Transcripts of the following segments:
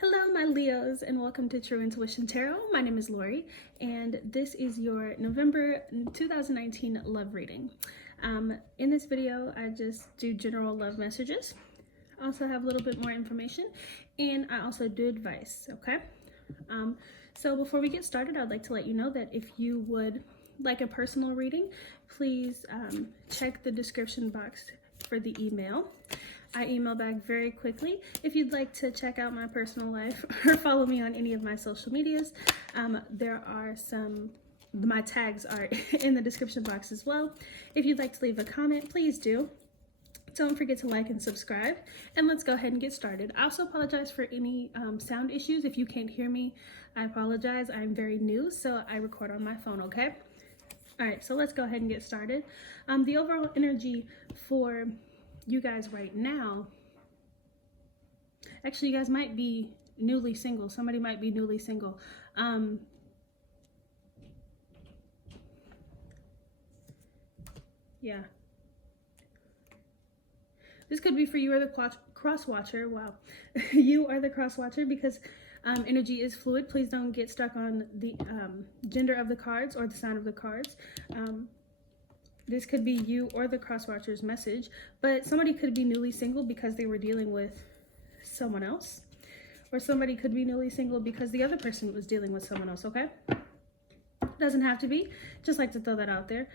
Hello, my Leos, and welcome to True Intuition Tarot. My name is Lori, and this is your November 2019 love reading. In this video, I just do general love messages. I also have a little bit more information, and I also do advice, okay? So before we get started, I'd like to let you know that if you would like a personal reading, please check the description box for the email. I email back very quickly. If you'd like to check out my personal life or follow me on any of my social medias, there are my tags are in the description box as well. If you'd like to leave a comment, please do. Don't forget to like and subscribe, and let's go ahead and get started. I also apologize for any sound issues. If you can't hear me, I apologize. I'm very new, so I record on my phone, okay? All right, so let's go ahead and get started. The overall energy for you guys right now, actually you guys might be newly single. Somebody might be newly single. Yeah, this could be for you or the cross watcher. Wow. You are the cross watcher, because energy is fluid. Please don't get stuck on the gender of the cards or the sign of the cards. This could be you or the cross watcher's message, but somebody could be newly single because they were dealing with someone else, or somebody could be newly single because the other person was dealing with someone else, okay? Doesn't have to be, just like to throw that out there.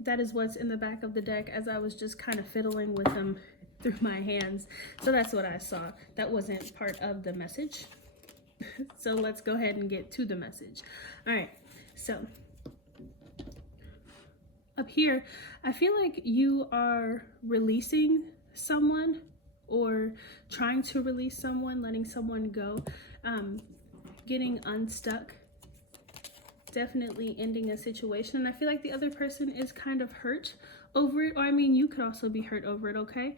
That is what's in the back of the deck as I was just kind of fiddling with them through my hands. So that's what I saw. That wasn't part of the message. So let's go ahead and get to the message. All right, so up here, I feel like you are releasing someone or trying to release someone, letting someone go, getting unstuck, definitely ending a situation. And I feel like the other person is kind of hurt over it, or I mean, you could also be hurt over it, okay?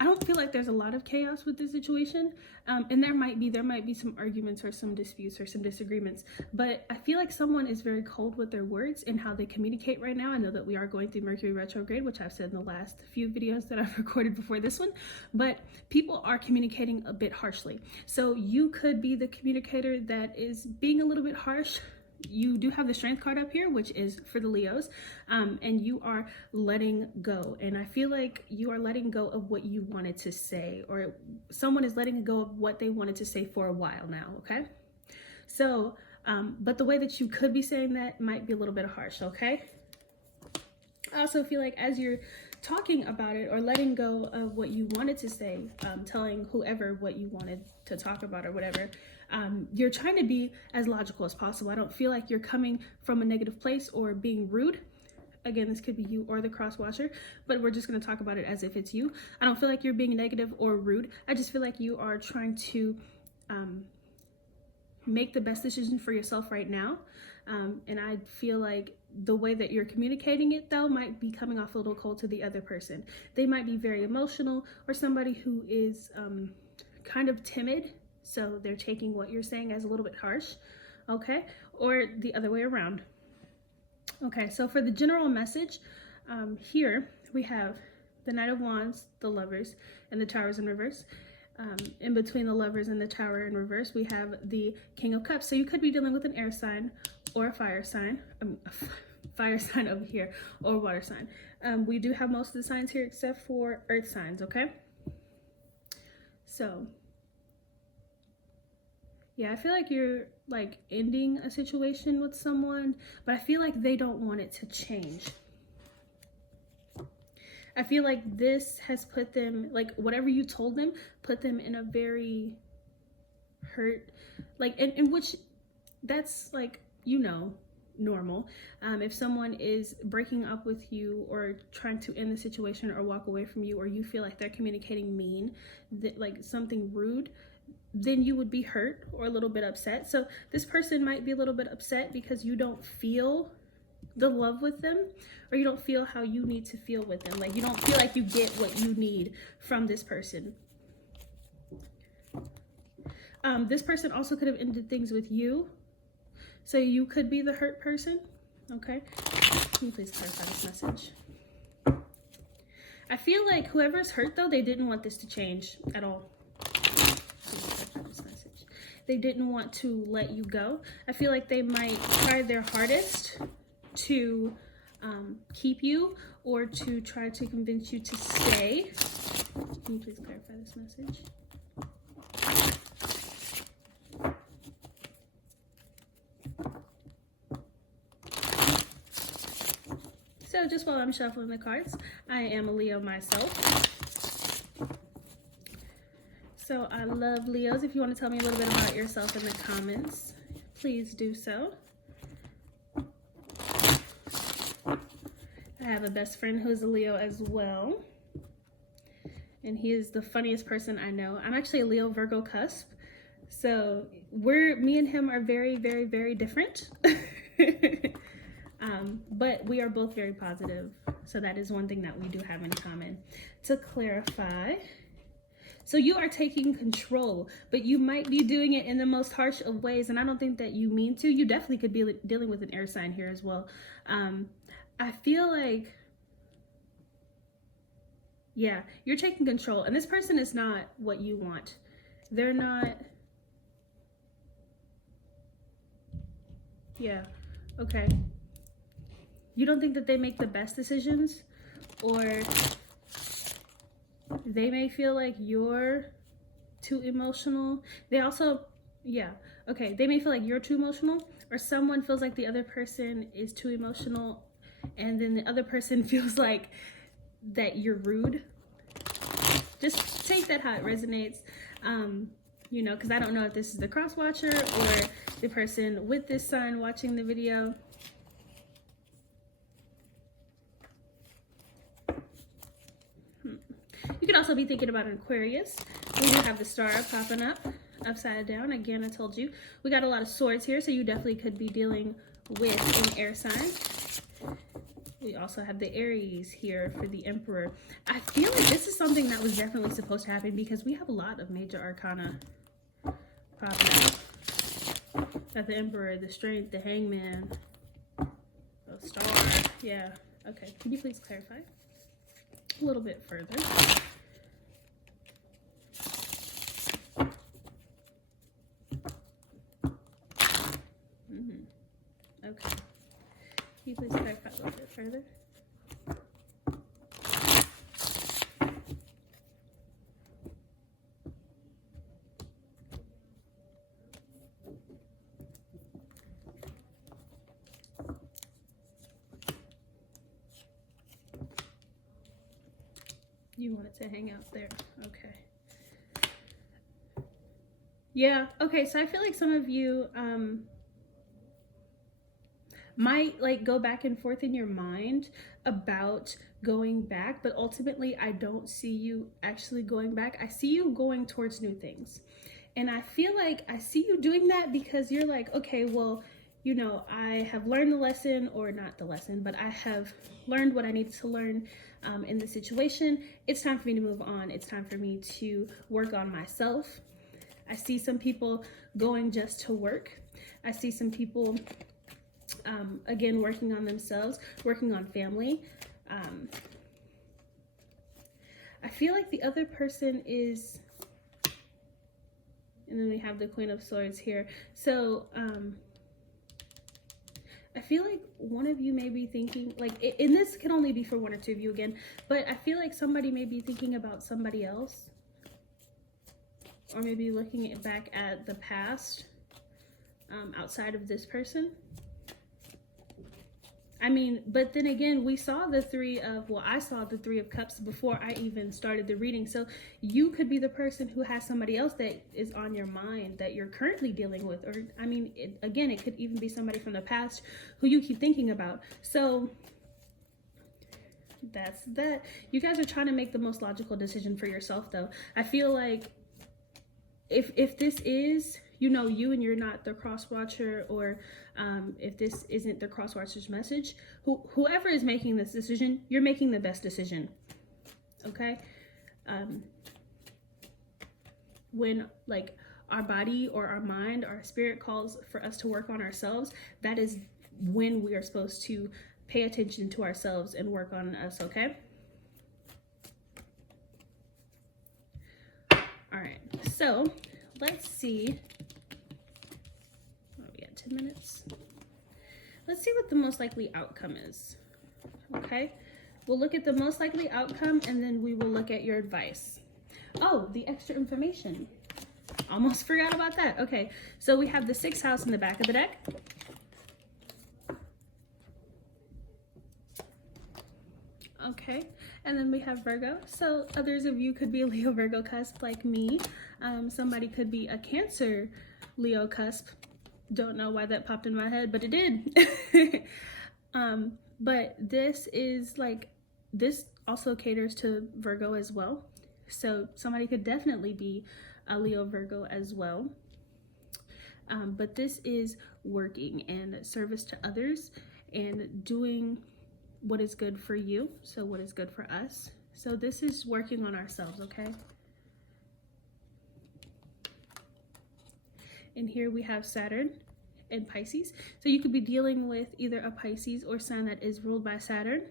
I don't feel like there's a lot of chaos with this situation, and there might be some arguments or some disputes or some disagreements, but I feel like someone is very cold with their words and how they communicate right now. I know that we are going through Mercury retrograde, which I've said in the last few videos that I've recorded before this one, but people are communicating a bit harshly. So you could be the communicator that is being a little bit harsh. You do have the Strength card up here, which is for the Leos, and you are letting go. And I feel like you are letting go of what you wanted to say, or someone is letting go of what they wanted to say for a while now, okay? So, but the way that you could be saying that might be a little bit harsh, okay? I also feel like as you're talking about it or letting go of what you wanted to say, telling whoever what you wanted to talk about or whatever, you're trying to be as logical as possible. I don't feel like you're coming from a negative place or being rude. Again, this could be you or the cross watcher, but we're just going to talk about it as if it's you. I don't feel like you're being negative or rude. I just feel like you are trying to make the best decision for yourself right now. And I feel like the way that you're communicating it, though, might be coming off a little cold to the other person. They might be very emotional, or somebody who is kind of timid, so they're taking what you're saying as a little bit harsh, okay? Or the other way around. Okay, so for the general message, here we have the Knight of Wands, the Lovers, and the Towers in reverse. In between the Lovers and the Tower in reverse, we have the King of Cups. So you could be dealing with an air sign or a fire sign, fire sign over here, or a water sign. We do have most of the signs here except for earth signs, okay? So yeah, I feel like you're like ending a situation with someone, but I feel like they don't want it to change. I feel like this has put them, like whatever you told them, put them in a very hurt, like in which that's like, you know, normal. If someone is breaking up with you or trying to end the situation or walk away from you, or you feel like they're communicating mean, that like something rude, then you would be hurt or a little bit upset. So this person might be a little bit upset because you don't feel the love with them, or you don't feel how you need to feel with them. Like you don't feel like you get what you need from this person. This person also could have ended things with you. So you could be the hurt person, okay? Can you please clarify this message? I feel like whoever's hurt, though, they didn't want this to change at all. clarify this message. They didn't want to let you go. I feel like they might try their hardest to keep you or to try to convince you to stay. Can you please clarify this message? So just while I'm shuffling the cards, I am a Leo myself. So I love Leos. If you want to tell me a little bit about yourself in the comments, please do so. I have a best friend who's a Leo as well. And he is the funniest person I know. I'm actually a Leo Virgo cusp. So me and him are very, very, very different. But we are both very positive. So that is one thing that we do have in common. To clarify, so you are taking control, but you might be doing it in the most harsh of ways. And I don't think that you mean to. You definitely could be dealing with an air sign here as well. I feel like, yeah, you're taking control. And this person is not what you want. They're not. Yeah, okay. You don't think that they make the best decisions, or they may feel like you're too emotional. They also, yeah, okay. They may feel like you're too emotional, or someone feels like the other person is too emotional, and then the other person feels like that you're rude. Just take that how it resonates. You know, because I don't know if this is the cross watcher or the person with this sign watching the video. You could also be thinking about an Aquarius. We do have the star popping up upside down. Again, I told you. We got a lot of swords here, so you definitely could be dealing with an air sign. We also have the Aries here for the Emperor. I feel like this is something that was definitely supposed to happen because we have a lot of major arcana popping out. Got the Emperor, the Strength, the Hangman, the Star. Yeah. Okay. Can you please clarify a little bit further? Okay. Can you please clarify a little bit further? You want it to hang out there. Okay. Yeah. Okay. So I feel like some of you might like go back and forth in your mind about going back, but ultimately I don't see you actually going back. I see you going towards new things. And I feel like I see you doing that because you're like, okay, well, you know, I have learned the lesson, or not the lesson, but I have learned what I needed to learn in the situation. It's time for me to move on. It's time for me to work on myself. I see some people going just to work. I see some people, again, working on themselves, working on family. I feel like the other person is, and then we have the Queen of Swords here. So, I feel like one of you may be thinking, like, and this can only be for one or two of you again, but I feel like somebody may be thinking about somebody else, or maybe looking back at the past outside of this person. I mean, but then again, we saw the I saw the Three of Cups before I even started the reading. So you could be the person who has somebody else that is on your mind that you're currently dealing with. Or, I mean, again, it could even be somebody from the past who you keep thinking about. So that's that. You guys are trying to make the most logical decision for yourself, though. I feel like if this is, you know, you and you're not the cross watcher, or if this isn't the cross watcher's message, whoever is making this decision, you're making the best decision. Okay. When like our body or our mind, our spirit calls for us to work on ourselves, that is when we are supposed to pay attention to ourselves and work on us. Okay. All right. So let's see. Oh, we got 10 minutes. Let's see what the most likely outcome is. Okay, we'll look at the most likely outcome and then we will look at your advice. Oh, the extra information. Almost forgot about that. Okay, so we have the 6th house in the back of the deck. Okay, and then we have Virgo. So others of you could be a Leo Virgo cusp like me. Somebody could be a Cancer Leo cusp. Don't know why that popped in my head, but it did. But this is like, this also caters to Virgo as well. So somebody could definitely be a Leo Virgo as well. But this is working and service to others and doing what is good for you. So what is good for us. So this is working on ourselves, okay? And here we have Saturn and Pisces. So you could be dealing with either a Pisces or sign that is ruled by Saturn.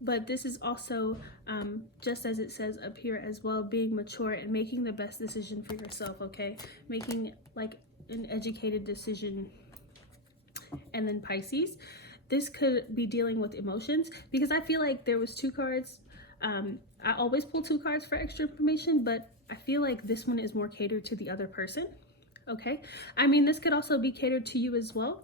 But this is also, just as it says up here as well, being mature and making the best decision for yourself, okay? Making like an educated decision. And then Pisces, this could be dealing with emotions, because I feel like there was 2 cards. I always pull 2 cards for extra information, but I feel like this one is more catered to the other person, okay? I mean, this could also be catered to you as well,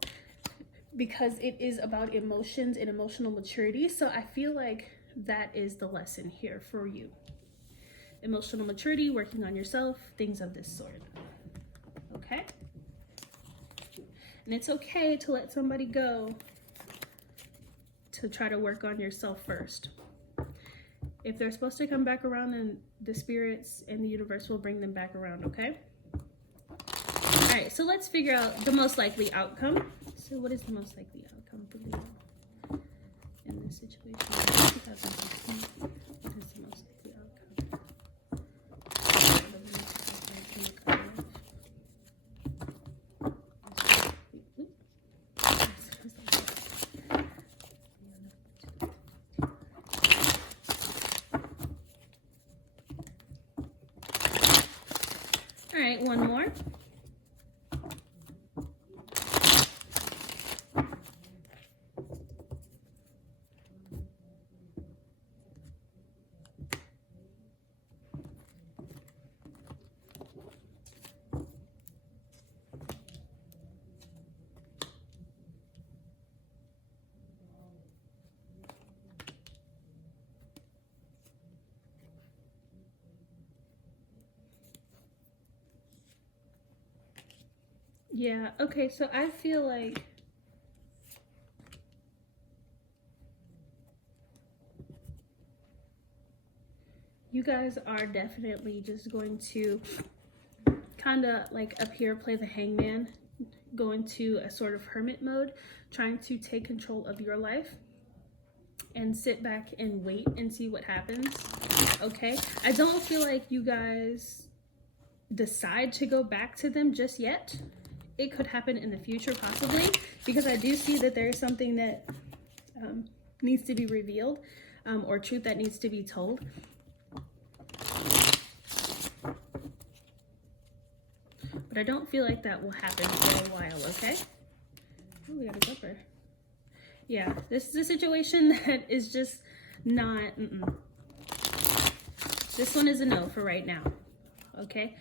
because it is about emotions and emotional maturity. So I feel like that is the lesson here for you. Emotional maturity, working on yourself, things of this sort, okay? And it's okay to let somebody go to try to work on yourself first. If they're supposed to come back around, then the spirits and the universe will bring them back around, okay? All right, so let's figure out the most likely outcome. So what is the most likely outcome for Leo in this situation? 2018. What is the most likely outcome? All right, one more. Yeah, okay, so I feel like you guys are definitely just going to kind of like up here play the hangman, go into a sort of hermit mode, trying to take control of your life and sit back and wait and see what happens, okay? I don't feel like you guys decide to go back to them just yet. It could happen in the future possibly, because I do see that there's something that needs to be revealed, or truth that needs to be told. But I don't feel like that will happen for a while, okay? Oh, we got a jumper. Yeah, this is a situation that is just not, This one is a no for right now, okay?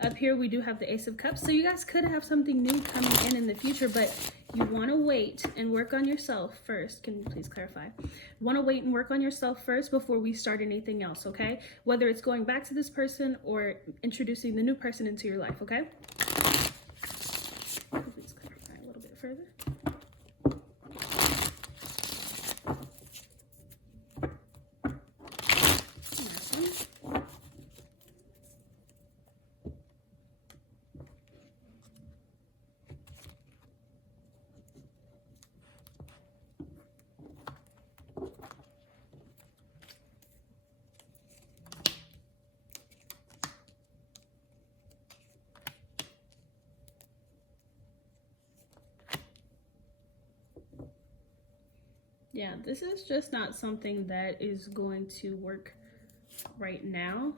Up here we do have the Ace of Cups, so you guys could have something new coming in the future, but you want to wait and work on yourself first. Can you please clarify? You want to wait and work on yourself first before we start anything else, okay? Whether it's going back to this person or introducing the new person into your life, okay? Please clarify a little bit further. Last one. Yeah, this is just not something that is going to work right now.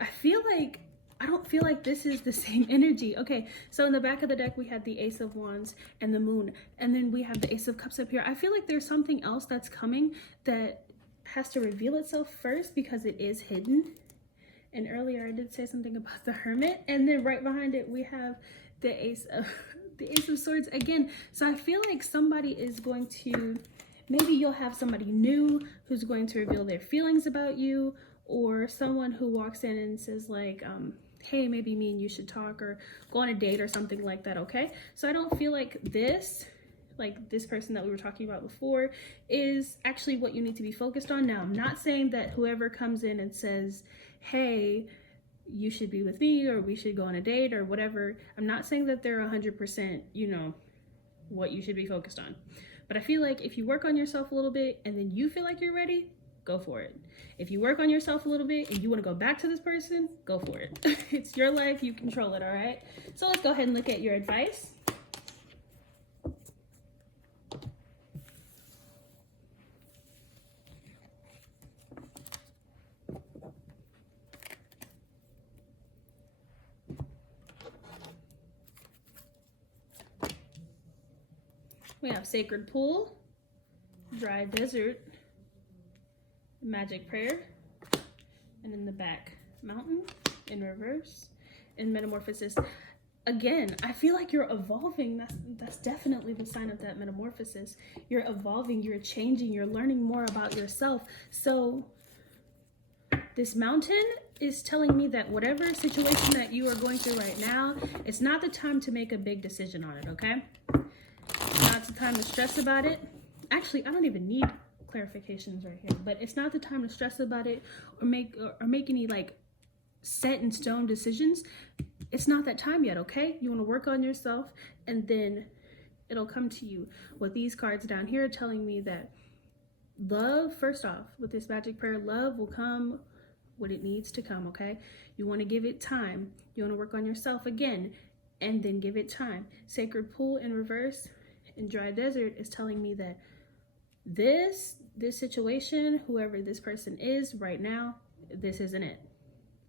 I don't feel like this is the same energy. Okay, so in the back of the deck, we have the Ace of Wands and the Moon, and then we have the Ace of Cups up here. I feel like there's something else that's coming that has to reveal itself first because it is hidden. And earlier I did say something about the Hermit, and then right behind it we have the Ace of Swords again. So I feel like somebody is going to, maybe you'll have somebody new who's going to reveal their feelings about you, or someone who walks in and says like, hey, maybe me and you should talk or go on a date or something like that, okay? So I don't feel like this person that we were talking about before is actually what you need to be focused on. Now, I'm not saying that whoever comes in and says, hey, you should be with me or we should go on a date or whatever, I'm not saying that they're 100%, you know, what you should be focused on. But I feel like if you work on yourself a little bit and then you feel like you're ready, go for it. If you work on yourself a little bit and you want to go back to this person, go for it. It's your life, you control it, all right? So let's go ahead and look at your advice. We have Sacred Pool, Dry Desert, Magic Prayer, and in the back, Mountain in reverse, and Metamorphosis. Again, I feel like you're evolving. That's definitely the sign of that metamorphosis. You're evolving, you're changing, you're learning more about yourself. So this Mountain is telling me that whatever situation that you are going through right now, it's not the time to make a big decision on it, okay? Not the time to stress about it. Actually, I don't even need clarifications right here, but it's not the time to stress about it or make any like set in stone decisions. It's not that time yet, okay? You want to work on yourself and then it'll come to you. With these cards down here telling me that love, first off, with this Magic Prayer, love will come when it needs to come, okay? You want to give it time. You want to work on yourself again and then give it time. Sacred Pool in reverse and Dry Desert is telling me that this situation, whoever this person is right now, this isn't it,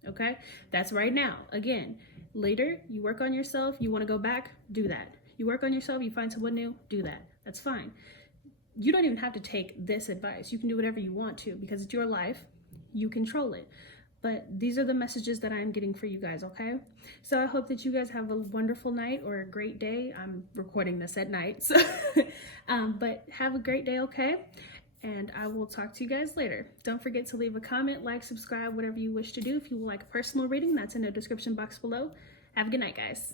okay? That's right now. Again, later, you work on yourself, you want to go back, do that. You work on yourself, you find someone new, do that. That's fine. You don't even have to take this advice. You can do whatever you want to because it's your life. You control it. But these are the messages that I'm getting for you guys, okay? So I hope that you guys have a wonderful night or a great day. I'm recording this at night, so but have a great day, okay? And I will talk to you guys later. Don't forget to leave a comment, like, subscribe, whatever you wish to do. If you would like a personal reading, that's in the description box below. Have a good night, guys.